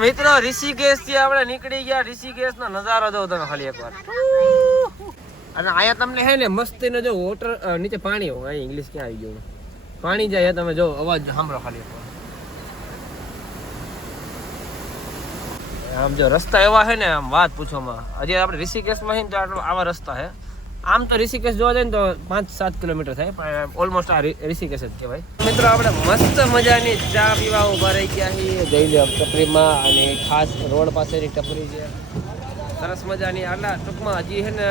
મિત્રો ઋષિકેશ થી આપણે નીકળી ગયા. ઋષિકેશ નો નજારો જો તમે ખાલી એકવાર. અને અહીંયા તમને હે ને મસ્તી નો જો વોટર નીચે પાણી હોય. અહીં ઇંગ્લિશ ક્યાં આવી ગયું? પાણી જાય તમે જો અવાજ સાંભળો ખાલી એકવાર. આમ જો રસ્તા એવા છે ને આમ વાત પૂછવામાં. હજી આપણે ઋષિકેશમાં છે ને તો આવા રસ્તા છે. આમ તો ઋષિકેશ જોવા જાય ને તો 5-7 કિલોમીટર થાય, પણ ઓલમોસ્ટ આ ઋષિકેશ જ કહેવાય. મિત્રો આપણે મસ્ત મજાની ચા પીવા ઉભા રહી ગયા છીએ જઈ ટપરીમાં, અને ખાસ રોડ પાસેની ટપરી છે સરસ મજાની. આટલા ટૂંકમાં હજી છે ને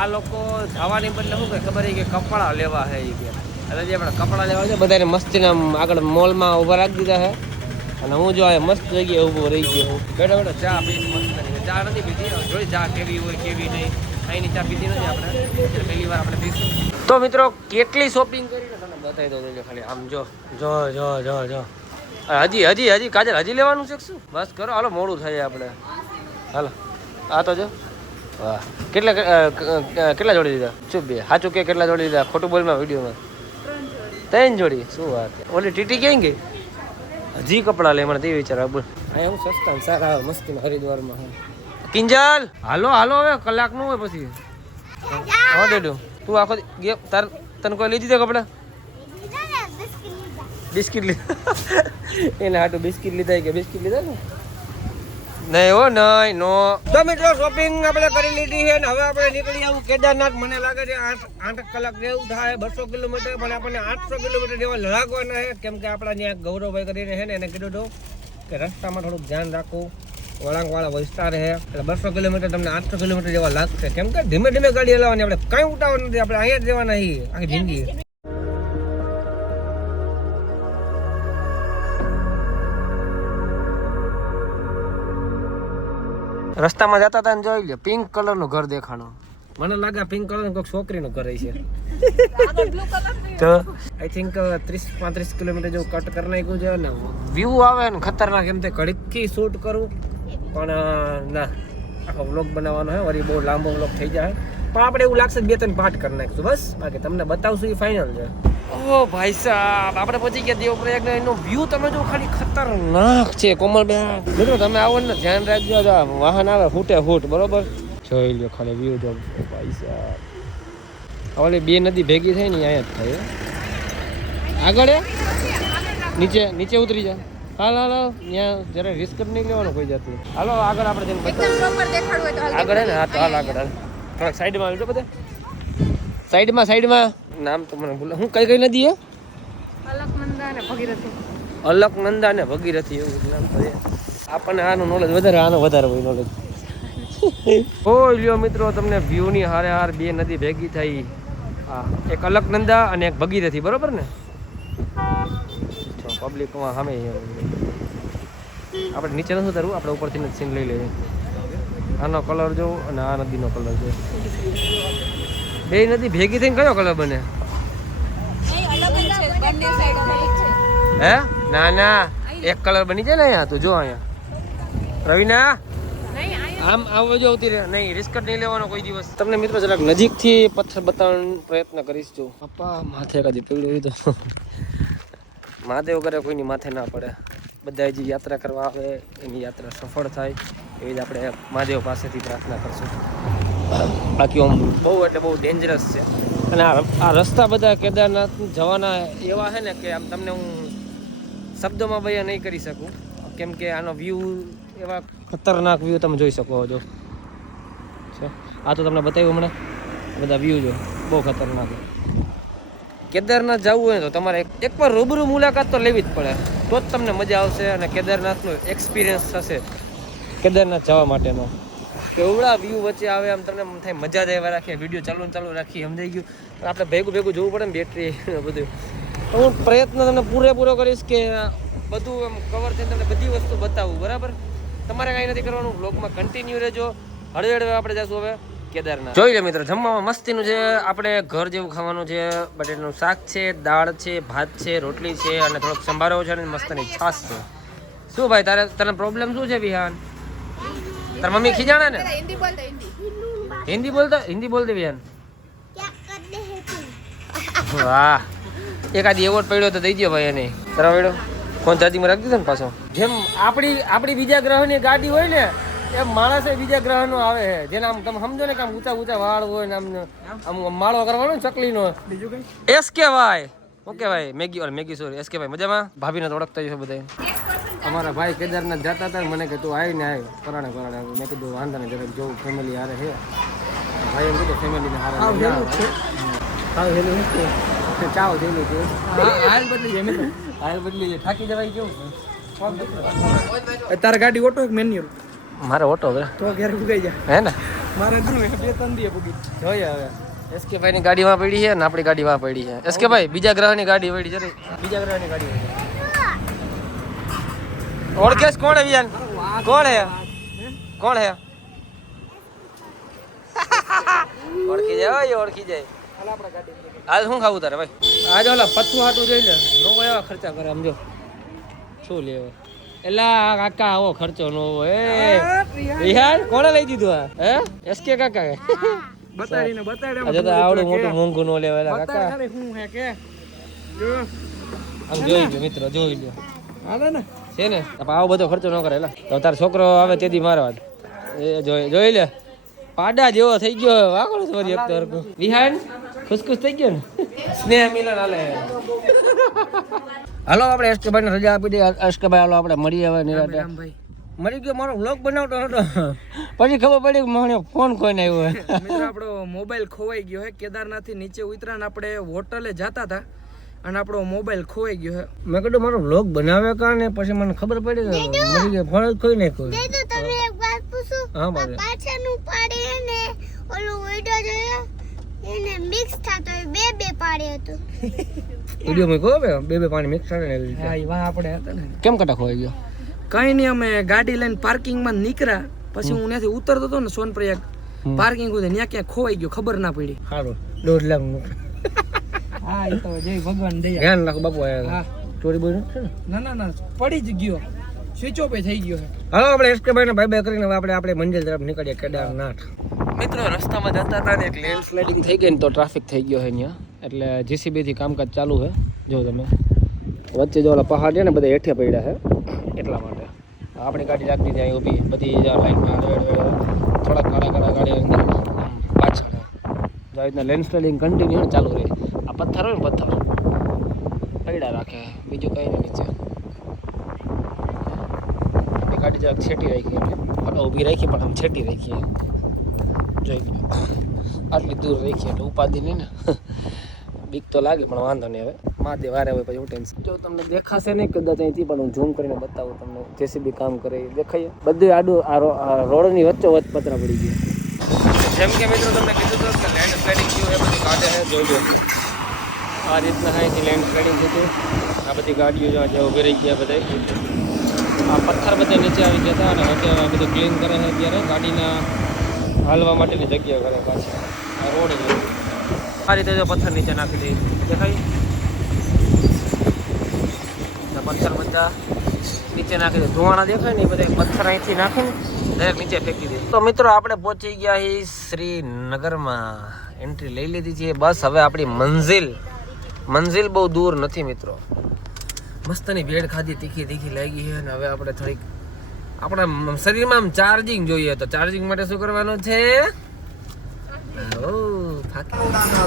આ લોકો જવાની બદલે શું કહે ખબર કે કપડાં લેવા છે એ કે, એટલે જે આપણે કપડાં લેવા છે બધાને મસ્તીને આગળ મોલમાં ઉભા રાખી દીધા છે. અને હું જો આ મસ્ત જગ્યાએ ઊભો રહી ગયો. બેઠો બેઠો ચા પીશ મસ્ત. ચા નથી પીધી, જોઈ ચા કેવી હોય કેવી નહીં. અહીંની ચા પીધી નથી આપણે, પહેલી વાર આપણે પીશું. તો મિત્રો કેટલી શોપિંગ કરીને તમને બતાવી દઉં ખાલી. આમ જો જો જો જો જો હજી કાજલ હજી લેવાનું છે શું? બસ કરો હાલો, મોડું થાય આપણે. હાલો આ તો જો વાહ, કેટલા જોડી દીધા? ચૂપ બે સાચું કે કેટલા જોડી દીધા? ખોટું બોલમાં વિડીયોમાં 3 જોડી. શું વાત? ઓલી ટીટી ક્યાં ગઈ? હજી કપડા લે મને તે વિચાર. બોલ અહીંયા હું સસ્તા સારા મસ્તી હરિદ્વારમાં. કિંજલ હાલો હાલો, હવે કલાક નું હોય પછી. હા ડેડો તું આખો તને કોઈ લઈ દીધા કપડા? બિસ્કિટ લીધા એને હાટું બિસ્કિટ લીધા કે બિસ્કિટ લીધા ને? નહીં હો નહીં નો. તો મિત્રો શોપિંગ આપણે કરી લીધી છે ને હવે આપણે નીકળી આવું કેદારનાથ. મને લાગે છે 8 કલાક જેવું થાય, 200 કિલોમીટર, પણ આપણને 800 કિલોમીટર જેવા લાગવાના છે. કેમ કે આપણા ત્યાં ગૌરવભાઈ કરીને છે ને એને કીધું હતું કે રસ્તામાં થોડુંક ધ્યાન રાખવું, વળાંકવાળા વિસ્તાર છે એટલે 200 કિલોમીટર તમને 800 કિલોમીટર જેવા લાગશે. કેમ કે ધીમે ધીમે ગાડી હલાવવાની, આપણે કઈ ઉતાવળ નથી, આપણે અહીંયા જ જવાના છીએ આખી જિંદગી. રસ્તામાં જતા હતા ને જોઈ લે પિંક કલર નું ઘર દેખાણું. મને લાગે પિંક કલર નું કોઈ છોકરીનું ઘર છે. તો આઈ થિંક 30-35 કિલોમીટર જેવું કટ કરી નાખ્યું છે ને વ્યૂ આવે ને ખતરનાક. એમ તે ઘડીકથી શૂટ કરું પણ ના, આખો વ્લોગ બનાવવાનો હોય, વળી બહુ લાંબો વ્લોગ થઈ જાય. પણ આપણે એવું લાગશે 2-3 પાર્ટ કરી નાખીશું બસ, બાકી તમને બતાવશું એ ફાઇનલ છે. ઓ ભાઈ સાહેબ આપણે પહોંચી ગયા દેવપ્રયાગ ને એનો વ્યૂ તમે જો ખાલી ખતરનાક છે. કોમલબેન મિત્રો તમે આવો ને ધ્યાન રાખજો, વાહન આવે ફૂટે ફૂટ બરોબર. જોઈ લો ખાલી વ્યૂ જો ભાઈ સાહેબ. ઓલી 2 નદી ભેગી થઈ ને અહીંયા જ થાય આગળ. નીચે ઉતરી જા. હાલ હાલ ત્યાં જરા રિસ્ક જ નહીં લેવાનું કોઈ જાતનું. હાલો આગળ આપણે જઈને આગળ હે ને. હા તો હાલ આગળ હાલ થોડાક સાઈડમાં આવજો બધા. સાઈડમાં નામ તો મને ભૂલા. હું કઈ નદી હે? અલકનંદા ને ભગીરથી એવું નામ છે. આપણને આનું નોલેજ વધારે, આનો વધારે હોય નોલેજ. ઓ લ્યો મિત્રો તમને વ્યૂ ની હારે હાર 2 નદી ભેગી થઈ. હા, એક અલકનંદા અને એક ભગીરથી બરોબર ને. પબ્લિકમાં સામે આપણે નીચે નથી ઉતરવું, આપણે ઉપરથી જ સીન લઈ લઈએ. આનો કલર જો અને આ નદીનો કલર જો, 2 નદી ભેગી થઈને કયો કલર બને? હે ના ના એક કલર બની જાય ને અહીંયા. તું જો અહીંયા રવિના આમ આવો જો આવતી રહે. નહીં રિસ્ક નહીં લેવાનો કોઈ દિવસ. તમને મિત્રો જરાક નજીકથી પથ્થર બતાવવાનો પ્રયત્ન કરીશ. જો પપ્પા માથે કદી પીડ્યું તો મહાદેવ કરે કોઈની માથે ના પડે. બધા જે યાત્રા કરવા આવે એની યાત્રા સફળ થાય એવી જ આપણે મહાદેવ પાસેથી પ્રાર્થના કરશું. બાકી આમ બહુ એટલે બહુ ડેન્જરસ છે. અને આ રસ્તા બધા કેદારનાથ જવાના એવા છે ને કે આમ તમને હું શબ્દોમાં બયાન નહીં કરી શકું. કેમ કે આનો વ્યૂ એવા ખતરનાક વ્યૂ તમે જોઈ શકો છો. આ તો તમને બતાવ્યું હમણાં બધા વ્યૂ જો બહુ ખતરનાક. કેદારનાથ જવું હોય તો તમારે એકવાર રૂબરૂ મુલાકાત તો લેવી જ પડે, તો જ તમને મજા આવશે અને કેદારનાથનો એક્સપિરિયન્સ થશે કેદારનાથ જવા માટેનો. કેવડા વ્યૂ વચ્ચે આવે આમ તમને થાય મજા જ આવ્યા રાખીએ. વિડીયો ચાલુ રાખીએ સમજાઈ ગયું. પણ આપણે ભેગું જોવું પડે ને બેટરી બધું. તો હું પ્રયત્ન તમને પૂરેપૂરો કરીશ કે બધું એમ કવર થઈને તમને બધી વસ્તુ બતાવું બરાબર. તમારે કાંઈ નથી કરવાનું, બ્લોગમાં કન્ટિન્યુ રહેજો. હળવે આપણે જઈશું હવે કેદારનાથ. જોઈ લે મિત્રો જમવામાં મસ્તીનું છે. આપણે ઘર જેવું ખાવાનું છે. બટેટાનું શાક છે, દાળ છે, ભાત છે, રોટલી છે અને થોડોક સંભારો છે અને મસ્તની છાશ છે. શું ભાઈ તને પ્રોબ્લેમ શું છે વિહાન? તાર મમ્મી ખીજાણા ને? હિન્દી બોલતે વિહાન. વાહ, એકાદી એવોર્ડ પડ્યો તો દઈ દો ભાઈ એને. તારા વેડો ફોન ચાર્જિંગમાં રાખી દીધો ને પાછો. જેમ આપણી બીજા ગ્રહની ગાડી હોય ને એમ માણસે બીજા ગ્રહનો આવે છે. જેને આમ તમે સમજો ને કે આમ ઊંચા વાળ હોય ને આમ માળો કરવાનો ને ચકલીનો. બીજું કઈ એસકે ભાઈ ઓકે ભાઈ મેગી સોરી એસકે ભાઈ મજામાં? ભાભીને તો ઓળખતા હશો બધા. અમારા ભાઈ કેદારનાથ જતા હતા મને કે તું આવી ને આવી પરાણે મેં કીધું વાંધા ને જરાક જોવું ફેમિલી હારે છે. ભાઈ એમ કીધું ફેમિલીને હારે ચાવ જેલું છે હાલ બદલી જાય મિત્રો હાલ બદલી જાય થાકી જવાય કેવું. તારા ગાડી ઓટો એક મેન્યુઅલ? મારે ઓટો હવે તો ઘેર ભૂગાઈ જાય હે ને મારે 2-3 દી ભૂગી જોઈએ હવે. એસકે ભાઈ ની ગાડી માં પડી છે ને આપણી ગાડી માં પડી છે. એસકે ભાઈ બીજા ગ્રહની ગાડી પડી જરી બીજા ગ્રહની ગાડી ઓળખેસ કોણ હે વિયાન? કોણ હે ઓળખી જાય ઓળખી જાય. આજ શું ખાવું તારે ભાઈ? આજે ઓલા પથ્થું હાટું જોઈ લે નો એવા ખર્ચા કરે સમજો શું લેવા એલા કાકા આવો ખર્ચો નો હોય. રિહાન કોણે લઈ દીધું આ હે એસકે કાકા બતાડીને આજે તો આવડું મોટું મોંઘું નો લેવા કાકા શું હે કે જો આમ જોઈ લો મિત્રો જોઈ લો હાલે ને છે ને આવો બધો ખર્ચો ન કરે એલા તો તાર છોકરો આવે તેથી મારવા એ જોઈ લે પાડા જેવો થઈ ગયો વાગડો સોરી એક તરકો રિહાન ખુશ થઈ ગયો ને સ્નેહ મિલન હાલે. હાલો આપણે એસકે ભાઈ ને રજા આપી દઈએ. એસકે ભાઈ હાલો આપણે મળીએ હવે નિરાતે. મરી ગયો મારો વ્લોગ બનાવતો હતો પછી ખબર પડી કે મને ફોન કોઈને આવ્યો મિત્રો આપણો મોબાઈલ ખોવાઈ ગયો હે. કેદારનાથ થી નીચે ઉતરાને આપણે હોટલે જતા હતા અને આપણો મોબાઈલ ખોવાઈ ગયો હે. મેં કીધું મારો વ્લોગ બનાવ્યો કા ને પછી મને ખબર પડી કે મરી ગયો ફોન જ કોઈ નહીં કોઈ. તમે એક વાત પૂછો હા મારે પાછળનું પાડે ને ઓલો વિડિયો જોયો એને મિક્સ થતો બે પાડે હતો વિડિયો માં કહો બે પાણી મિક્સ થાય ને એવી રીતે. હા ઈ વાહ આપણે હતા ને કેમ કટા ખોવાઈ ગયો? કઈ નહીં અમે ગાડી લઈને પાર્કિંગ માં નીકળ્યા પછી હું ત્યાંથી ઉતરતો હતો ને સોનપ્રયાગ પાર્કિંગ સુધી ત્યાં ક્યાં ખોવાઈ ગયો ખબર ના પડી. સારું 1.5 લાખ હા એ તો જય ભગવાન દયા ધ્યાન રાખો બાપુ. હા ચોરી બોરી ના પડી જ ગયો સ્વિચ ઓફ થઈ ગયો. હાલો આપણે એસકે ભાઈ ને બાય કરીને આપણે મંજિલ તરફ નીકળીએ કેદારનાથ. મિત્રો રસ્તામાં જતા હતા ને એક લેન્ડ સ્લાઇડિંગ થઈ ગઈ ને તો ટ્રાફિક થઈ ગયો છે અહીંયા એટલે જીસીબી થી કામકાજ ચાલુ છે. જો તમે વચ્ચે જો ઓલા પહાડ છે ને બધા હેઠે પડ્યા છે એટલા માટે આપણી ગાડી રાખી ત્યાં ઊભી બધી લાઈનમાં થોડાક કાળા ગાડી અંદર પાછળ જો રીતના લેન્ડ સ્લાઇડિંગ કન્ટિન્યુ ચાલુ રહે. આ પથ્થર હોય ને પથ્થર પડ્યા રાખે બીજું કંઈ નહીં નીચે. આપણી ગાડી જરાક છેટી રાખી એટલે ઊભી રાખી પણ આમ છેટી રાખીએ જોઈ આટલી દૂર રાખીએ એટલે ઉપાધિ નહીં ને બીક તો લાગે પણ વાંધો નહીં. હવે માથે વારે હોય પછી હું ટેન્શન જો તમને દેખાશે નહીં કદાચ અહીંથી પણ હું ઝૂમ કરીને બતાવું તમને જેસીબી કામ કરે દેખાય બધું આડું આ રોડની વચ્ચે પતરા પડી ગયું. જેમ કે મિત્રો તમને કીધું હતું કે લેન્ડ સ્લાઇડિંગ થયું એ બધી કાઢે છે જોઈ લો આ રીતના અહીંથી લેન્ડ સ્લાઇડિંગ થયું. આ બધી ગાડીઓ જે ઊભી રહી ગયા બધા આ પથ્થર બધા નીચે આવી ગયા હતા અને અત્યારે બધું ક્લીન કરે છે અત્યારે ગાડીના હાલવા માટેની જગ્યા કરે પાછી આ રોડ છે આ રીતે જો પથ્થર નીચે નાખી દઈએ દેખાય પથ્થર બધા નીચે નાખી દે ધુવાણા દેખાય ને એ બધા પથ્થર અહીંથી નાખીને ડાયરેક્ટ નીચે ફેંકી દે. તો મિત્રો આપણે પહોંચી ગયા છીએ શ્રીનગરમાં એન્ટ્રી લઈ લીધી છે બસ હવે આપણી મંઝિલ બહુ દૂર નથી મિત્રો. મસ્તની ભેળ ખાધી તીખી લાગી છે અને હવે આપણે થોડીક આપણા શરીરમાં આમ ચાર્જિંગ જોઈએ તો ચાર્જિંગ માટે શું કરવાનું છે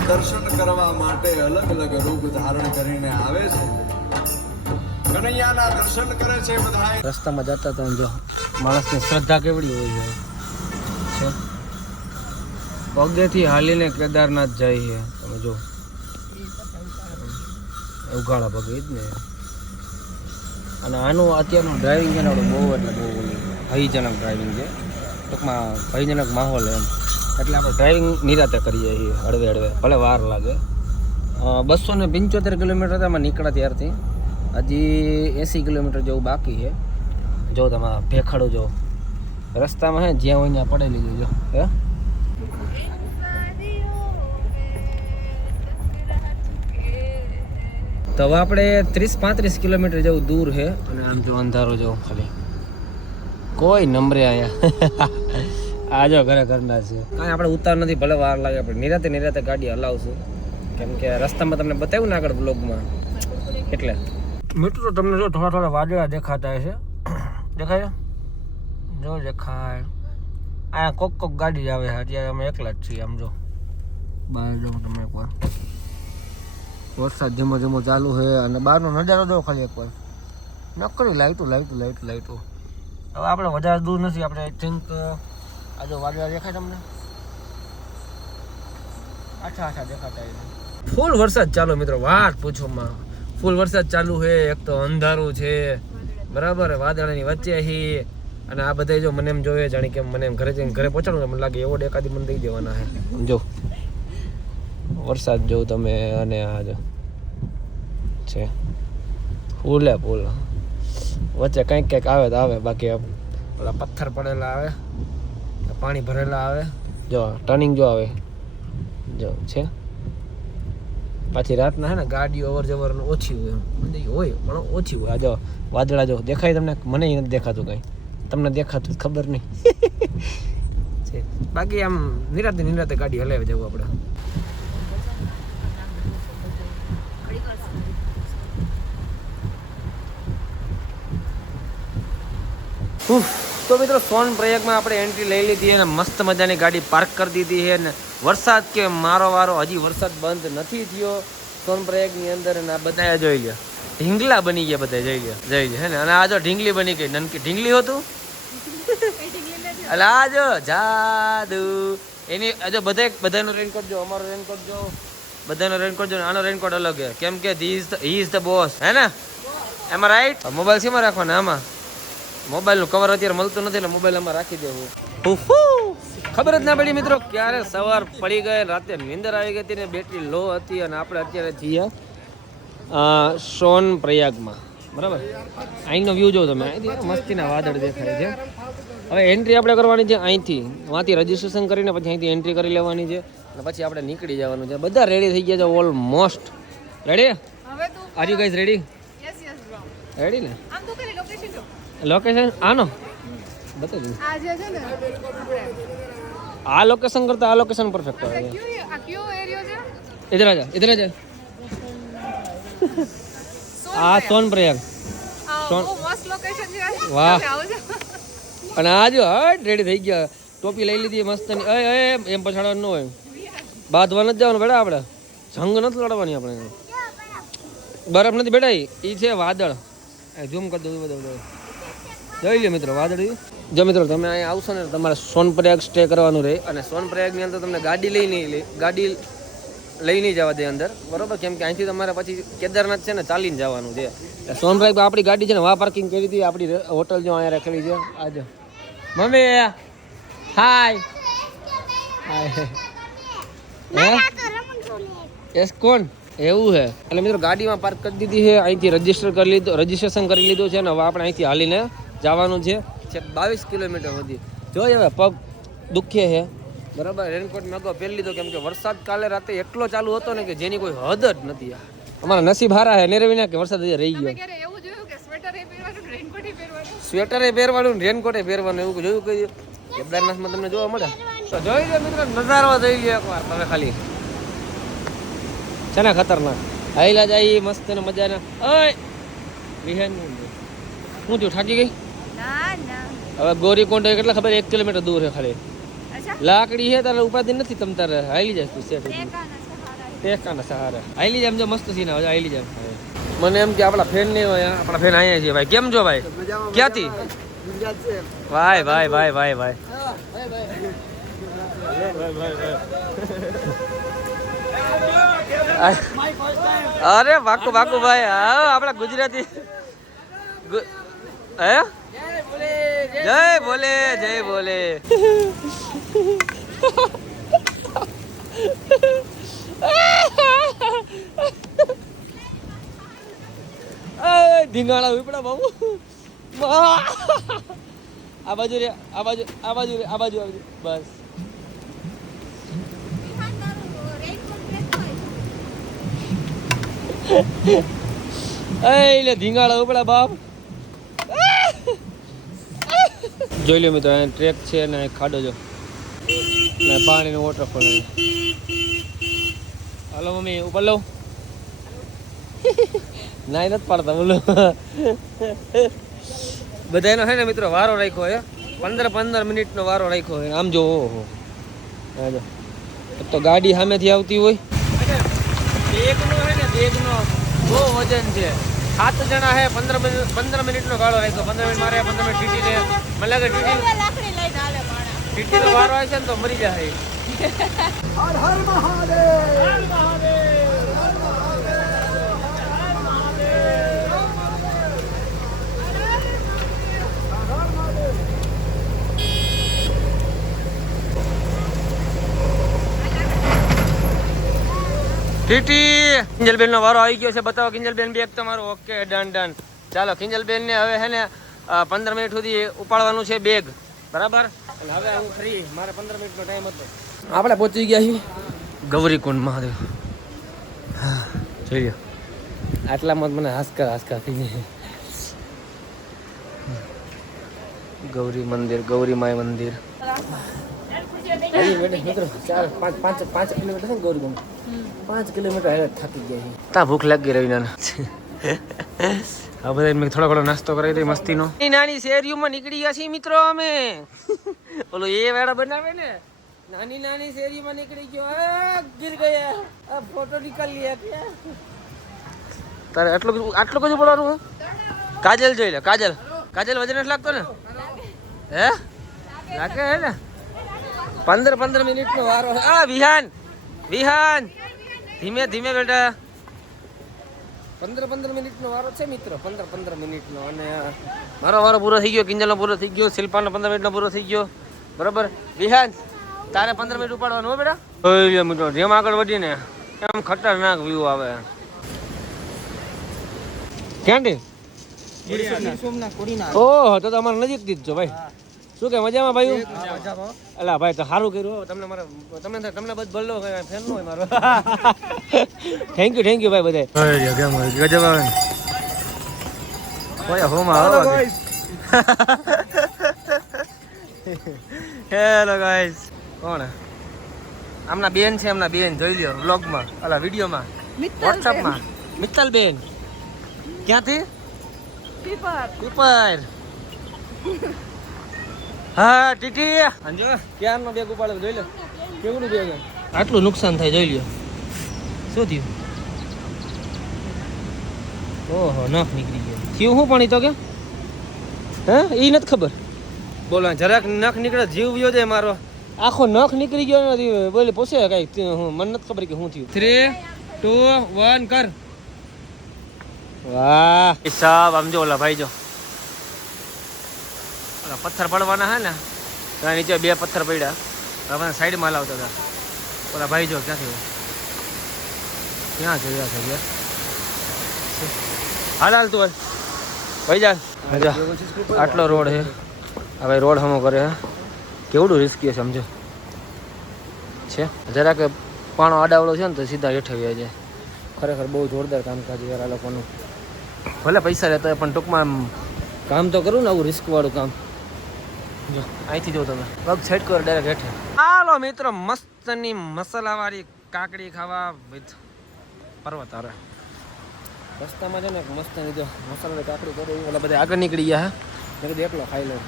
દર્શન કરવા માટે અલગ અલગ રૂપ ધારણ કરીને આવે છે. કનૈયાના દર્શન કરે છે બધા. રસ્તામાં જતા હતા જો માણસની શ્રદ્ધા કેવડી હોય છે પગેથી હાલીને કેદારનાથ જાય છે તમે જો ઉઘાડા પગે જ ને. અને આનું અત્યારનું ડ્રાઇવિંગ છે ને બહુ એટલે બહુ ભયજનક ડ્રાઇવિંગ છે ટૂંકમાં ભયજનક માહોલ એમ એટલે આપણે ડ્રાઇવિંગ નિરાતે કરીએ છીએ હળવે ભલે વાર લાગે. 275 કિલોમીટર હતા અમે નીકળ્યા ત્યારથી હજી 80 કિલોમીટર જેવું બાકી છે. જો તમે ભેખડો જો રસ્તામાં હે જ્યાં હોય ત્યાં પડેલી જો હે તો હવે આપણે 30-35 કિલોમીટર જેવું દૂર છે અને આમ જો અંધારો જો ખાલી કોઈ નંબરે અહીંયા આ જો ઘરના છે કાંઈ આપણે ઉતાર નથી ભલે વાર લાગે આપણે નિરાતે ગાડી હલાવશું કેમ કે રસ્તામાં તમને બતાવ્યું ને આગળ બ્લોગમાં એટલે મિત્રો તમને જો થોડા થોડા વાદળા દેખાતા હશે, દેખાય જો દેખાય. અહીંયા કોક ગાડી જ આવે છે, અત્યારે અમે એકલા જ છીએ. આમ જો બહાર જો તમે એકવાર વરસાદ ધીમો ધીમો ચાલુ છે અને બહારનો નજારો જો ખાલી એકવાર નકરી લાઈટો. હવે આપણે વધારે દૂર નથી, આપણે આઈ થિંક આ જો વાદળા દેખાય તમને, આછા દેખાતા. ફૂલ વરસાદ ચાલુ મિત્રો, વાત પૂછોમાં. ફૂલ વરસાદ ચાલુ છે, એક તો અંધારું છે બરાબર, વાદળાની વચ્ચે હી. અને આ બધા જો મને એમ જોવે જાણે કે મને એમ ઘરે જઈને ઘરે પહોંચાડું, મને લાગે એવો એકાદી મને દઈ દેવાના છે. જો વરસાદ જોઉં તમે, અને આ જો છે ફૂલે ફૂલ. વચ્ચે કંઈક આવે તો આવે, બાકી પેલા પથ્થર પડેલા આવે, પાણી ભરેલા આવે. જો ટર્નિંગ જો આવે જો છે. પાછી રાતના હે ને ગાડીઓ અવર જવર ઓછી હોય, હોય પણ ઓછી હોય. આ જો વાદળા જો દેખાય તમને, મને નથી દેખાતું કંઈ, તમને દેખાતું ખબર નહીં છે. બાકી આમ નિરાતે ગાડી હલાવી જવું આપણે. તો મિત્રો સોનપ્રયાગમાં આપણે એન્ટ્રી લઈ લીધી અને મસ્ત મજાની ગાડી પાર્ક કરી દીધી છે. અને વરસાદ કે મારો વારો, હજી વરસાદ બંધ નથી થયો સોનપ્રયાગની અંદર. અને આ બધા જોઈ લ્યો ઢીંગલા બની ગયા, બધા જોઈ લ્યો હે ને. અને આ જો ઢીંગલી બની ગઈ, નનકી ઢીંગલી હતું. એટલે આ જો જાદુ એની જો બધાનો રેનકોટ જો, અમારો રેનકોટ જો, બધાનો રેનકોટ જો. આનો રેનકોટ અલગ છે, કેમ કે હી ઇઝ ધ બોસ, હે ને? એમાં રાઈટ. મોબાઈલ શેમાં રાખવાના? આમાં મોબાઈલનું કવર અત્યારે મળતું નથી એટલે મોબાઈલ આમાં રાખી દેવું. ખબર જ ના પડી મિત્રો, ક્યારે સવાર પડી ગઈ, રાતે નીંદર આવી ગઈ હતી ને બેટરી લો હતી. અને આપણે અત્યારે છીએ સોનપ્રયાગમાં બરાબર. અહીંનો વ્યૂ જો તમે, અહીંથી મસ્તીના વાદળ દેખાય છે. હવે એન્ટ્રી આપણે કરવાની છે અહીંથી, વાંથી રજીસ્ટ્રેશન કરીને પછી અહીંથી એન્ટ્રી કરી લેવાની છે અને પછી આપણે નીકળી જવાનું છે. બધા રેડી થઈ ગયા છે almost. Ready? Are you guys ready? Ready ને? લોકેશન આનો બતાવી. આ લોકેશન કરતા આ લોકેશન પરફેક્ટ આવે. इधर आजा. આ સોનપ્રયાગ. વાહ. અને આ જો રેડી થઈ ગયા, ટોપી લઈ લીધી મસ્ત. એમ પછાડવાનું ન હોય, બાંધવા નથી જવાનું બેટા, આપણે જંગ નથી લડવાની. આપણે બરફ નથી બેટા, એ છે વાદળ. ઝૂમ કરી દઉં બધું જોઈ લો મિત્રો વાદળ. જો મિત્રો તમે અહીંયા આવશો ને તમારે સોનપ્રયાગ સ્ટે કરવાનું રહે. અને સોનપ્રયાગની અંદર તમને ગાડી લઈ નહીં જવા દે અંદર, બરોબર? કેમ કે અહીંથી તમારે પછી કેદારનાથ છે ને ચાલીને જવાનું છે. સોનપ્રયાગ આપણી ગાડી છે ને વા પાર્કિંગ કરી હતી. આપણી હોટલ જો અહીંયા રાખેલી છે. આજે મમ્મી હાય એસ કોણ એવું છે. એટલે મિત્રો ગાડીમાં પાર્ક કરી દીધી છે, અહીંથી રજીસ્ટ્રેશન કરી લીધું છે. અને હવે આપણે અહીંથી હાલીને જવાનું છે 22 કિલોમીટર સુધી. જોઈએ હવે પગ દુખે છે બરાબર. રેનકોટ મેં અગાઉ પહેરી લીધો, કેમ કે વરસાદ કાલે રાતે એટલો ચાલુ હતો ને કે જેની કોઈ હદ જ નથી. અમારા નસીબ હારા છે નેરવીના કે વરસાદ હજી રહી ગયો. સ્વેટરે પહેરવાનું, રેનકોટે પહેરવાનું, એવું જોયું કે કેદારનાથમાં તમને જોવા મળે. તો જોઈ લો મિત્રો નજારો જોઈ લો એકવાર તમે ખાલી, છે ને ખતરનાક. હાઈલા જાય મસ્ત ને મજાના. ઓય વિહેન હું થયું, થાકી ગઈ? હવે ગોરીકોંડ કેટલા ખબર, 1 કિલોમીટર દૂર છે ખાલી. લાકડી છે તારે ઉપાધિ નથી, તમ તારે હાઈલી જાય તું સેટ ટેકાના સહારા હાઈલી જાય. એમ જો મસ્ત સીન આવે, હાઈલી જાય. મને એમ કે આપણા ફ્રેન્ડ નહીં હોય, આપણા ફ્રેન્ડ અહીંયા છે. ભાઈ કેમ છો ભાઈ? ક્યાંથી? ભાઈ અરે વાકુ ભાઈ, હા આપણા ગુજરાતી. હે જય બોલે. ધીંગાણા ઉપડા બાબુ. આ બાજુ રે, આ બાજુ બસ. એટલે ધીંગાળા ઉપડા બાપ. જોઈ લો મિત્રો, અહીંયા ટ્રેક છે ને ખાડો જો ને પાણીનો વોટરફોલ. હાલો મમ્મી ઉપર લો. ના નથી પાડતા બોલો. બધાનો છે ને મિત્રો વારો રાખ્યો હે 15 મિનિટનો વારો રાખ્યો હોય. આમ જો ઓહો તો ગાડી સામેથી આવતી હોય. બેગનો હે ને બેગનો બહુ વજન છે. 7 જણા હે 15 મિનિટનો ગાળો રાખ્યો. 15 મિનિટ મારે 15 મિનિટ ટીટી ને મને લાગે ટીટીનો વારો આવે છે ને તો મરી જાય. હર હર મહાદેવ, હર મહાદેવ. ટીટી કિંજલબેન નો વારો આવી ગયો છે. બતાવો કિંજલબેન બેગ તમારું. Okay done. ચાલો કિંજલબેન ને હવે હે ને 15 મિનિટ સુધી ઉપાડવાનું છે બેગ, બરાબર. અને હવે હું ફ્રી, મારે 15 મિનિટનો ટાઈમ હતો. આપણે પહોંચી ગયા છીએ ગૌરીકુંડ મહાદેવ. હા જોઈ લો, આટલામાં મને હાસકા થઈ જાય. ગૌરી મંદિર, ગૌરી માય મંદિર. મિત્રો 5 કિલોમીટર છે ને ગૌરીકુંડ. 5 કિલોમીટર હવે થાકી ગયા છે. તા ભૂખ લાગી રહી ના. હવે બધા મેં થોડો ઘણો નાસ્તો કરી દઈ મસ્તીનો. નાની શેરીઓમાં નીકળી ગયા છીએ મિત્રો અમે. ઓલો એ વેળા બનાવે ને, નાની શેરીમાં નીકળી ગયો. ગીર ગયા. આ ફોટો નીકાળી લે. તારે આટલું કજું પડવાનું. કાજલ જોઈ લે. કાજલ વજન નથી લાગતો ને? હે લાગે હે ને? 15 મિનિટનો વારો. આ વિહાન ધીમે બેટા. 15 મિનિટનો વારો છે મિત્રો. 15 મિનિટનો. અને મારો વારો પૂરો થઈ ગયો, કિંજલનો પૂરો થઈ ગયો, શિલ્પાનો 15 મિનિટનો પૂરો થઈ ગયો, બરાબર. વિહાન તારે 15 મિનિટ ઉપાડવાનું હો બેટા. ઓય મિત્રો જેમ આગળ વધીને એમ ખતરનાક વ્યૂ આવે. ક્યાંથી? ઓહો તો અમારે નજીકથી જ છો ભાઈ. શું કે મજામાં ભાઈ? અલા ભાઈ તો સારું કર્યું. તમને બધું ભલો ફેન નો હોય મારો. થેન્ક યુ ભાઈ બધા. ગજબ આવે. Hello guys. કોણ આમના બેન છે? એમના બેન જોઈ લ્યો વ્લોગમાં, અલા વિડીયોમાં, વોટ્સઅપમાં. મિત્તલ બેન ક્યાંથી? પીપર. હા ટીટી અંજો ક્યારનો બેગ ઉપાડે જોઈ લો. કેવડું બેગ? આટલું નુકસાન થાય જોઈ લ્યો. શું થયું? ઓહો નખ નીકળી ગયો. થયું શું પણ? તો કે હે એ નથી ખબર. બોલો જરાક નખ નીકળે જીવ વ્યો જાય મારો. આખો નખ નીકળી ગયો નથી. બોલે પૂછે કઈ મને નથી ખબર કે શું થયું. 3, 2, 1 કર. વાહ સાહેબ આમ જો ઓલા ભાઈ જો પથ્થર પડવાના હે ને, ત્યાં નીચે 2 પથ્થર પડ્યા. હવે સાઈડમાં લાવતા હતા. ઓલા ભાઈ જો ક્યાંથી ક્યાં જોયા છે યાર. હાલ તું ભાઈ જા. આટલો રોડ છે. હવે રોડ હમો કરે હે. કેવડું રિસ્કી સમજો છે. જરાક પાણો આડાવડો છે ને તો સીધા હેઠે ગયા જાય. ખરેખર બહુ જોરદાર કામકાજ યાર આ લોકોનું. ભલે પૈસા લેતા હોય પણ ટૂંકમાં કામ તો કરું ને આવું રિસ્ક વાળું કામ. જો અહીંથી જો તમે પગ સેટ કરો ડાયરેક્ટ હેઠે. હાલો મિત્રો મસ્તની મસાલાવાળી કાકડી ખાવા વિથ પર્વત. અરે રસ્તામાં છે ને મસ્તની જો મસાલાવાળી કાકડી કરી ઓલા બધા આગળ નીકળી ગયા. હે મેં એકલો ખાઈ લઉં.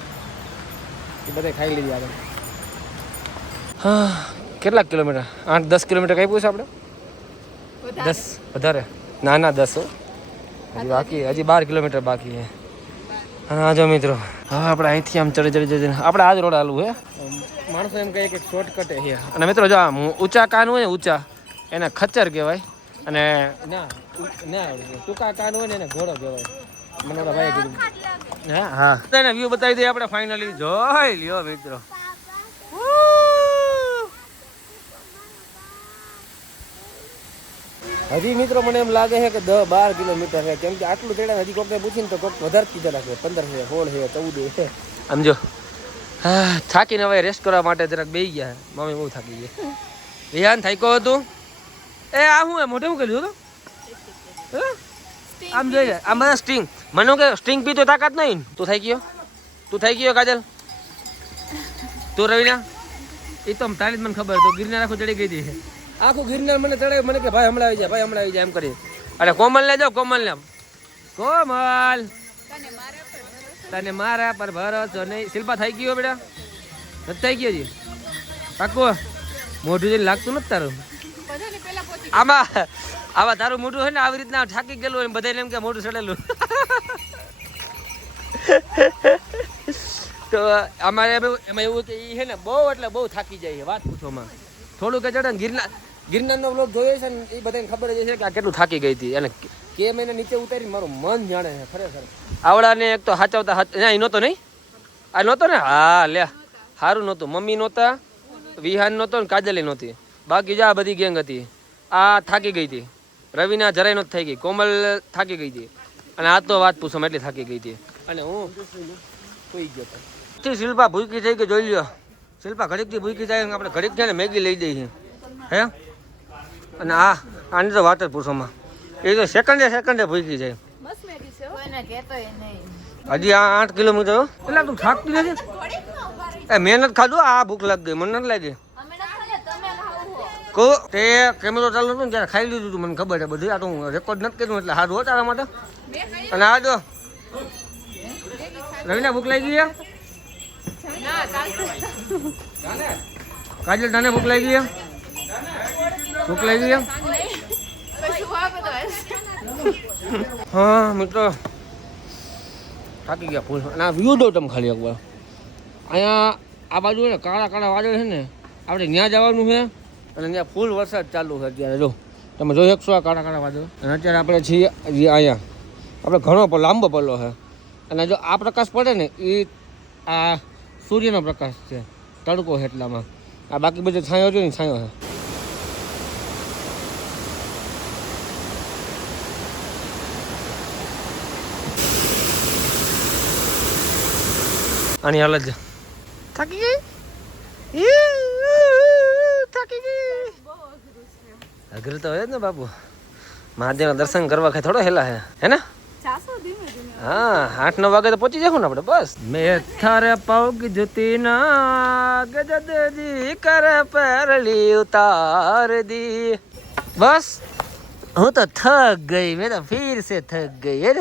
એ બધા ખાઈ લીધી આગળ. હા કેટલાક કિલોમીટર? 8-10 કિલોમીટર કઈ પૂછે આપણે? 10 વધારે? ના 10 હજી બાકી. હજી 12 કિલોમીટર બાકી છે. હા જો મિત્રો હવે આપણે અહીંથી આમ ચડી આપણે આ જ રોડ હાલવું હે. માણસો એમ કહે કે શોર્ટકટ છે. અને મિત્રો જો ઊંચા કાન હોય ને, ઊંચા એને ખચ્ચર કહેવાય. અને ના ટૂંકા કાન હોય ને એને ઘોડો કહેવાય. મને ઓલા ભાઈએ કીધું. હા એને વ્યૂ બતાવી દઈએ આપણે ફાઇનલી. જોઈ લ્યો મિત્રો. હજી મિત્રો મને એમ લાગે છે કે 10-12 કિલોમીટર છે. કેમ કે આટલું તેડા હજી કોકને પૂછીને તો કોક વધારે કીધા રાખે. 15 છે, 16 છે, 14 છે. સમજો થાકીને હવે રેસ્ટ કરવા માટે જરાક બેસી ગયા. મમ્મી બહુ થાકી ગયા. રિહાન થાક્યો હતું. એ આ હું મોઢે હું કર્યું હતું? આમ જોઈએ આમ બધા સ્ટિંગ. મને કે સ્ટિંગ પી તો તાકાત નહીં. તું થઈ ગયો કાજલ? તું રવિના? એ તો તારી મને ખબર. તો ગિરનાર આખું ચડી ગઈ હતી. આખું ગિરનાર મને ચડે. મને કે ભાઈ હમણાં આવી જાય એમ કરી. અરે કોમલ ને જાઓ, કોમલ ને કોમલ તને મારા પર ભરોસો નહીં. શિલ્પા થઈ ગયો બેટા? નથી થઈ ગયો જી? પાકું મોઢું જઈને લાગતું નથી તારું આમાં તારું મોઢું હોય ને આવી રીતના થાકી ગયેલું હોય બધાને એમ કે મોઢું સડેલું. તો અમારે એમાં એવું કે એ છે ને બહુ એટલે બહુ થાકી જાય વાત પૂછોમાં. થોડું કે ચડે ગિરનારનો બ્લોગ જોયો છે ને એ બધાને ખબર જ છે કે આ કેટલું થાકી ગઈ હતી અને કેમ એને નીચે ઉતારી મારું મન જાણે છે ખરેખર. આવડાને એક તો હાચવતા એ નહોતો નહીં આ નહોતો ને હા લે સારું નહોતું. મમ્મી નહોતા, વિહાન નહોતો ને કાજલે નહોતી, બાકી જા બધી ગેંગ હતી. આ થાકી ગઈ હતી, રવિના જરાય નહોતી થઈ ગઈ, કોમલ થાકી ગઈ હતી અને આ તો વાત પૂછો એટલી થાકી ગઈ હતી અને હું સુઈ ગયો હતો. શિલ્પા ભૂખી થઈ ગઈ જોઈ લ્યો. શિલ્પા ઘડીકથી ભૂખી થાય આપણે ઘડીક છે ને મેગી લઈ દઈએ હે. અને આની તો વાત જ પૂછોમાં એ તો સેકન્ડે ભૂખી જાય. હજી આ 8 કિલોમીટર એટલે તું થાકતી નથી? એ મહેનત ખાધું આ ભૂખ લાગી ગઈ મને નથી લાગી. તે કેમેરો ચાલુ હતું ને ત્યારે ખાઈ લીધું હતું મને ખબર છે બધું. આ તો હું રેકોર્ડ નથી કર્યું એટલે સારું તારા માટે. અને આ જો રવિના ભૂખ લાગી ગયા? કાજલ તને ભૂખ લાગી ગયા? ભૂખ લાગી ગયા? હા મિત્રો થાકી ગયા ફૂલ. અને આ વ્યૂ દો તમે ખાલી એકવાર. અહીંયા આ બાજુ ને કાળા વાદળ છે ને આપણે ત્યાં જવાનું છે અને ત્યાં ફૂલ વરસાદ ચાલુ છે અત્યારે. જો તમે જોઈ શકશો આ કાળા વાદળ. અને અત્યારે આપણે છીએ અહીંયા આપણે ઘણો લાંબો પલ્લો છે અને જો આ પ્રકાશ પડે ને એ આ સૂર્યનો પ્રકાશ છે, તડકો છે એટલામાં. આ બાકી બધે છાંયો છે ને છાંયો છે. આની હાલત છે થાકી ગઈ અઘરું તો હોય જ ને બાપુ. મહાદેવના દર્શન કરવા કઈ થોડો હેલા હે ને? હા 8-9 વાગે તો પહોંચી જશું ને આપણે બસ. મેં થારે પગ જતી ના ગજદજી કર પરલી ઉતાર દી. બસ હું તો થક ગઈ, મેં તો ફીર સે થક ગઈ.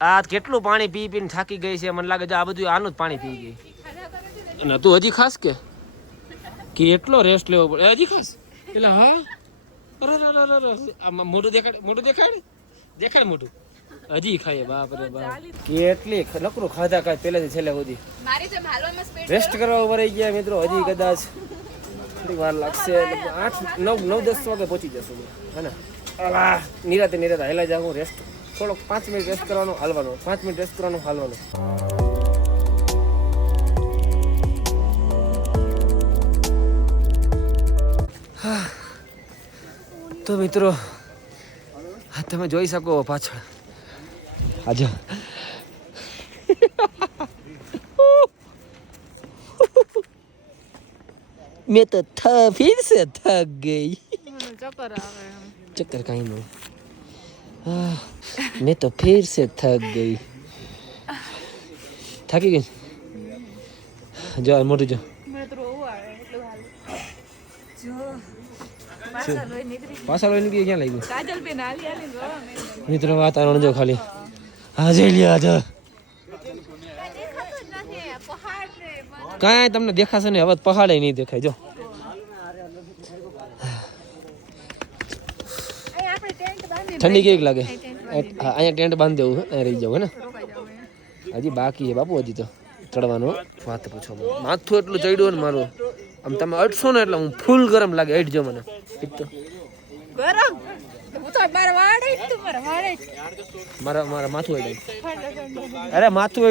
આ કેટલું પાણી પી પીને થાકી ગઈ છે. મને લાગે છે આ બધું આનું જ પાણી પી ગઈ. અને તું હજી ખાસ કે એટલો રેસ્ટ લેવો પડે હજી ખાસ? એટલે હા મોઢું દેખાડ મોઢું હજી ખાઈએ. બાપ રે બાપ કેટલી નકરું ખાધા કાંઈ પહેલેથી છેલ્લે સુધી રેસ્ટ કરવા ઉપર આવી ગયા મિત્રો. હજી કદાચ થોડી વાર લાગશે. 8-9-10 વાગે પહોંચી જશું હે ને. નિરાતે હેલા જાઉં રેસ્ટ થોડોક 5 મિનિટ રેસ્ટ કરવાનો હાલવાનો, 5 મિનિટ રેસ્ટ કરવાનું હાલવાનું. તો મિત્રો તમે જોઈ શકો પાછળ આજે મેં તો ફિર સે થક ગઈ. ચક્કર કहीं नहीं, मैं तो फिर से थक गई. થાકી ગઈ જો મોટું જો પાછા લોહી નીકળી ક્યાં લાગ્યું? મિત્રો વાતાવરણ જો ખાલી હા જઈ લ્યા જો કાંઈ તમને દેખાશે ને હવે પહાડે નહીં દેખાય. જો ઠંડી કેવી લાગે? અહીંયા ટેન્ટ બાંધી દેવું અહીંયા રહી જાવ ને. હજી બાકી છે બાપુ હજી તો ચડવાનું. વાત પૂછો માથું એટલું ચડ્યું ને મારું આમ તમે અડશો ને એટલે હું ફૂલ ગરમ લાગે. અડજો મને ઠીક તો મારા માથું અડે. અરે માથું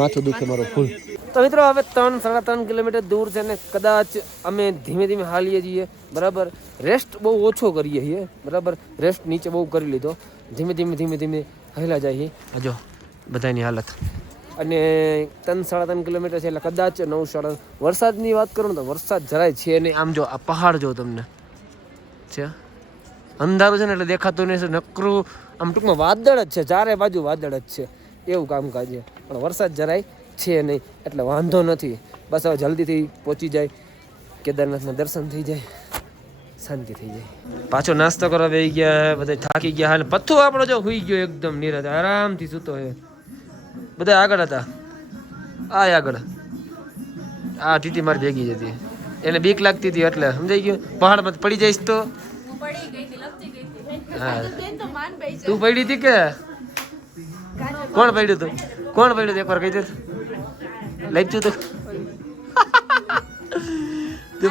માથું દુખે મારું ફૂલ. તો મિત્રો હવે 3-3.5 કિલોમીટર દૂર છે ને કદાચ અમે ધીમે ધીમે હાલીએ છીએ બરાબર. રેસ્ટ બહુ ઓછો કરીએ છીએ બરાબર. રેસ્ટ નીચે બહુ કરી લીધો. ધીમે ધીમે હેલા જઈએ. જો બધાની હાલત. અને 3-3.5 કિલોમીટર છે એટલે કદાચ 9-9. વરસાદની વાત કરું ને તો વરસાદ જરાય છે નહીં. આમ જો આ પહાડ જો તમને છે અંધારું છે ને એટલે દેખાતું નહીં. નકરું આમ ટૂંકમાં વાદળ જ છે, ચારે બાજુ વાદળ જ છે એવું કામકાજ છે. પણ વરસાદ જરાય છે નહીં એટલે વાંધો નથી. બસ હવે જલ્દીથી પહોંચી જાય, કેદારનાથના દર્શન થઈ જાય. શાંતિ થઈ જાય. પાછો નાસ્તો કરવા બેસી ગયા, બધા થાકી ગયા. અને પથ્થુ આપણો જો હુઈ ગયો એકદમ નિરાત, આરામથી સૂતો છે. બધા આગળ હતા, આ આગળ, આ ટીટી મારી ભેગી જ હતી. એને બીક લાગતી હતી એટલે સમજાઈ ગયું. પહાડમાં પડી જઈશ તો હા. તું પડી હતી કે કોણ પડ્યું તું? કોણ પડ્યું તું એકવાર કહી દે. લઈ તું તું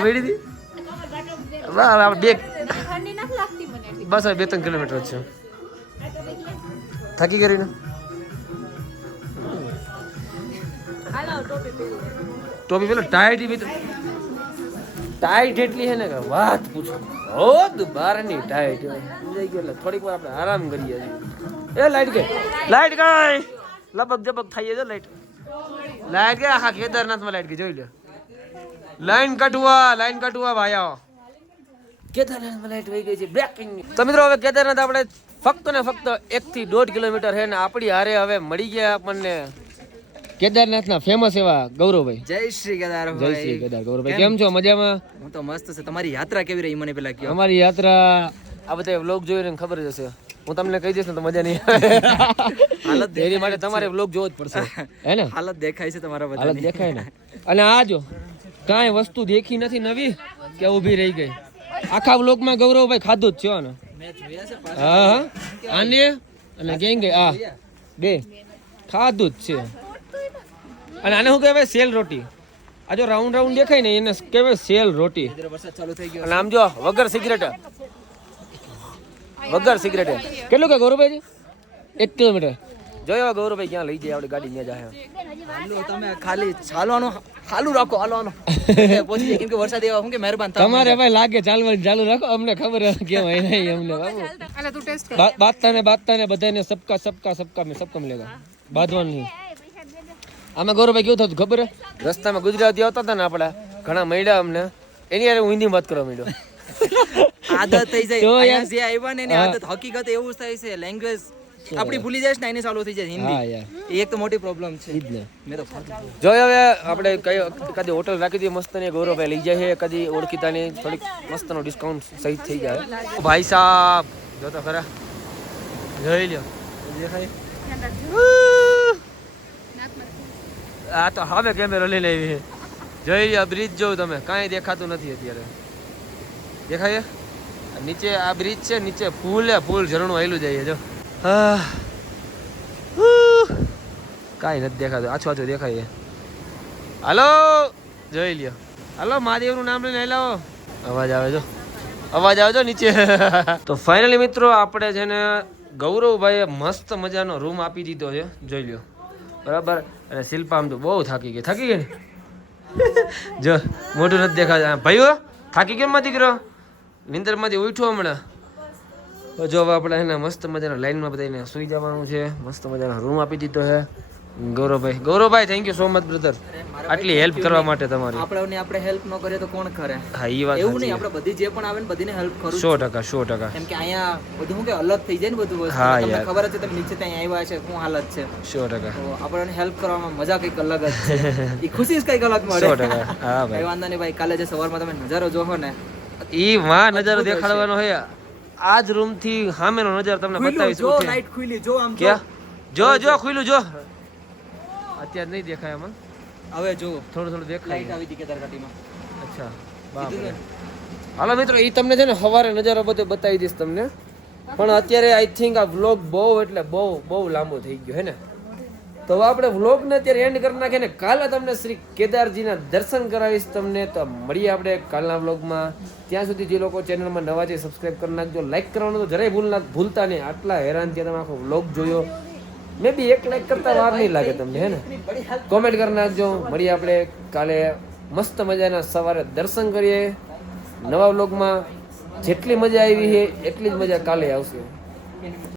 પડી હતી? બે બસ 2-3 કિલોમીટર છે. થાકી ગઈ ને? ટોપી પેલો ટાઈટ એટલી છે ને કે વાત પૂછો. હોદ બારની ટાઈટ સમજાઈ ગયો. એટલે થોડીક વાર આપણે આરામ કરીએ છીએ. એ લાઈટ ગઈ, લાઈટ ગઈ, લપક જપક થઈ જાય. લાઈટ ગઈ, આખા કેદારનાથમાં લાઈટ ગઈ. જોઈ લો, લાઈન કટવા ભાઈ આવો. કેદારનાથમાં લાઈટ વહી ગઈ છે. બ્રેકિંગ. તો મિત્રો હવે કેદારનાથ આપણે ફક્ત ને ફક્ત 1 થી 1.5 કિલોમીટર છે ને આપણી હારે હવે મળી ગયા આપણને કેદારનાથના ફેમસ એવા ગૌરવભાઈ. જય શ્રી કેદાર. જય શ્રી કેદાર. ગૌરવભાઈ કેમ છો? મજામાં? હું તો મસ્ત છે. તમારી યાત્રા કેવી રહી મને પેલા કહો. અમારી યાત્રા આ બધા વ્લોગ જોઈને ખબર જ હશે. હું તમને કહી દઈશ ને તો મજા નહીં આવે. હાલત એની માટે તમારે વ્લોગ જોવો જ પડશે, હે ને? હાલત દેખાય છે તમારા બધા. હાલત દેખાય ને. અને આ જો કાંઈ વસ્તુ દેખી નથી નવી કે ઊભી રહી ગઈ. આખા વ્લોગમાં ગૌરવભાઈ ખાધું જ છે ને. મેં જોયા છે. હા આને અને ગેંગે આ બે ખાધું જ છે. અને આને શું કહેવાય? સેલ રોટી. આ જો રાઉન્ડ રાઉન્ડ દેખાય ને એને કહેવાય સેલ રોટી. વરસાદ ચાલુ થઈ ગયો. અને આમ જો વગર સિગરેટ કેટલું કે ગૌરવભાઈ? 1 કિલોમીટર. જોયો ગૌરવભાઈ ક્યાં લઈ જાય આપણી ગાડી ત્યાં જાય. તમે ખાલી ચાલવાનું ચાલુ રાખો, હાલવાનું પહોંચી જાય. કેમ કે વરસાદ એવા હું કે મહેરબાન થાવ. તમારે ભાઈ લાગે ચાલવાનું ચાલુ રાખો. અમને ખબર કેમ હોય નહીં અમને બાબુ. બાતતા ને બધાને સબકા મિલેગા. બાંધવાનું નહીં. આમાં ગૌરવભાઈ કેવું થતું ખબર? રસ્તામાં ગુજરાતી આવતા હતા ને આપડા ઘણા મળ્યા અમને, એની યાર હું હિન્દીમાં વાત કરવા માંડ્યો. આદત થઈ જાય. અહીંયા જે આવ્યા ને એની આદત હકીકત એવું જ થાય છે. લેંગ્વેજ આપણી ભૂલી જાય ને એને ચાલુ થઈ જાય હિન્દી. એ એક તો મોટી પ્રોબ્લેમ છે. મેં તો જોઈ હવે આપણે કદી હોટલ રાખી દીધી મસ્ત ને ગૌરવભાઈ લઈ જાય છે. કદી ઓળખીતાની થોડીક મસ્ત નો ડિસ્કાઉન્ટ સહિત થઈ જાય. ભાઈ સાહેબ જો તો ખરા, જોઈ લ્યો દેખાય. આ તો હવે કેમેરો લઈને આવી છે. જોઈ લ્યો બ્રિજ જોઉં તમે, કાંઈ દેખાતું નથી અત્યારે. દેખાય નીચે આ બ્રિજ છે, નીચે ફૂલ ઝરણું આવેલું જાય જો. કાંઈ નથી દેખાતું, આછું દેખાય. હાલો જોઈ લ્યો. હાલો મહાદેવનું નામ લઈને લાવો. અવાજ આવે જો નીચે. તો ફાઇનલી મિત્રો આપણે છે ને ગૌરવભાઈએ મસ્ત મજાનો રૂમ આપી દીધો છે. જોઈ લ્યો બરાબર. અને શિલ્પા આમ તો બહુ થાકી ગઈ ને. જો મોઢું નથી દેખાતું. ભાઈઓ થાકી કેમ માં દીકરો? નિંદરમાંથી ઉઠ્યો હમણાં. જો હવે આપણે એને મસ્ત મજાના લાઈનમાં બધાને સુઈ જવાનું છે. મસ્ત મજાનો રૂમ આપી દીધો છે Gauravbhai. Thank you so much brother, આટલી હેલ્પ કરવા માટે તમારી. આપણે હેલ્પ ન કરીએ તો કોણ કરે? હા એ વાત એવું નહીં. આપણે બધી જે પણ આવે ને બધીને હેલ્પ કરું 100%. કેમ કે અહીંયા બધું શું કે અલગ થઈ જાય ને બધું વસ્તુ. તમને ખબર જ છે તમે નીચે ત્યાં આવ્યા છે શું હાલત છે. 100%. તો આપણને હેલ્પ કરવામાં મજા કંઈક અલગ જ છે. એ ખુશી જ કંઈક અલગ મળે. 100%. હા ભાઈ વાંધો નહીં ભાઈ. કાલે જે સવારમાં તમે નજારો જોવો ને ઈ માં નજારો દેખાડવાનો હોય. આજ રૂમ થી સામેનો નજારો તમને બતાવીશ. જો લાઈટ ખુલી, જો આમ જો ખુલ્લું જો. અત્યારે નહીં દેખાય આમાં. હવે જો થોડું દેખાય. લાઈટ આવી હતી કેદારઘાટીમાં. અચ્છા બાપરે. હાલો મિત્રો એ તમને છે ને સવારે નજારો બધો બતાવી દઈશ તમને. પણ અત્યારે આઈ થિંક આ વ્લોગ બહુ લાંબો થઈ ગયો હે ને. તો આપણે વ્લોગને અત્યારે એન્ડ કરી નાખીએ ને કાલે તમને શ્રી કેદારજીના દર્શન કરાવીશ તમને. તો મળીએ આપણે કાલના વ્લોગમાં. ત્યાં સુધી જે લોકો ચેનલમાં નવા છે સબસ્ક્રાઇબ કરી નાખજો. લાઈક કરવાનું તો જરાય ભૂલતા નહીં. આટલા હેરાન થયા તમે આખો વ્લોગ જોયો. મે બી 1 લાઈક કરતા વાર નહીં લાગે તમને, હે ને? કોમેન્ટ કરી નાખજો. મળીએ આપણે કાલે મસ્ત મજાના સવારે દર્શન કરીએ. નવા વ્લોગમાં જેટલી મજા આવી છે એટલી જ મજા કાલે આવશે.